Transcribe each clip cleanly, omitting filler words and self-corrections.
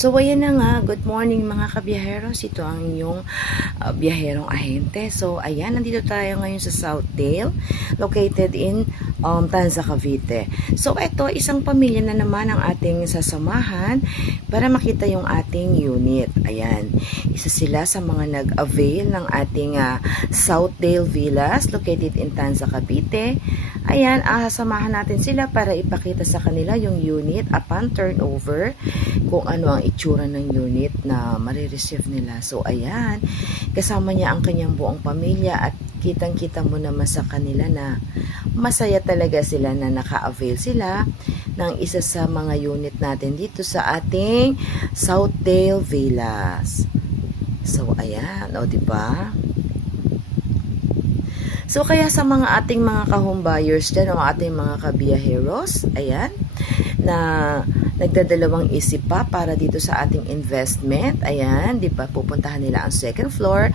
So, ayan na nga. Good morning mga kabiyaheros. Ito ang inyong biyaherong ahente. So, ayan. Nandito tayo ngayon sa Southdale, located in Tanza, Cavite. So, ito, isang pamilya na naman ang ating sasamahan para makita yung ating unit. Ayan. Isa sila sa mga nag-avail ng ating Southdale Villas, located in Tanza, Cavite. Ayan, samahan natin sila para ipakita sa kanila yung unit upon turnover, kung ano ang itsura ng unit na marireceive nila. So, ayan, kasama niya ang kanyang buong pamilya at kitang-kita mo naman sa kanila na masaya talaga sila na naka-avail sila ng isa sa mga unit natin dito sa ating Southdale Villas. So, ayan, o diba? So, kaya sa mga ating mga ka-home buyers dyan, o ating mga kabiyaheros, ayan, na nagdadalawang isip pa para dito sa ating investment, ayan, di ba, pupuntahan nila ang second floor.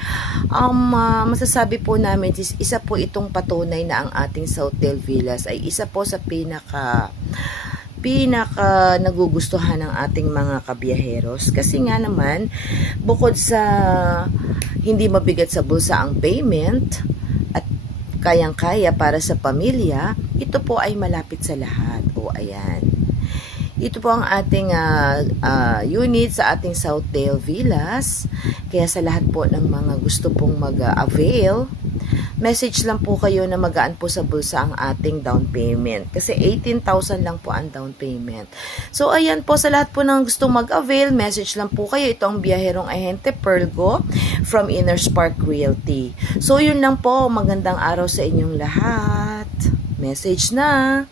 Masasabi po namin, isa po itong patunay na ang ating Southdale Villas ay isa po sa pinaka nagugustuhan ng ating mga kabiyaheros. Kasi nga naman, bukod sa hindi mabigat sa bulsa ang payment, kayang-kaya para sa pamilya, ito po ay malapit sa lahat. O, ayan. Ito po ang ating unit sa ating Southdale Villas. Kaya sa lahat po ng mga gusto pong mag-avail, message lang po kayo na magaan po sa bulsa ang ating down payment. Kasi 18,000 lang po ang down payment. So, ayan po, sa lahat po ng gustong mag-avail, message lang po kayo. Ito ang biyaherong ahente, Pergo, from Inner Spark Realty. So, yun lang po. Magandang araw sa inyong lahat. Message na!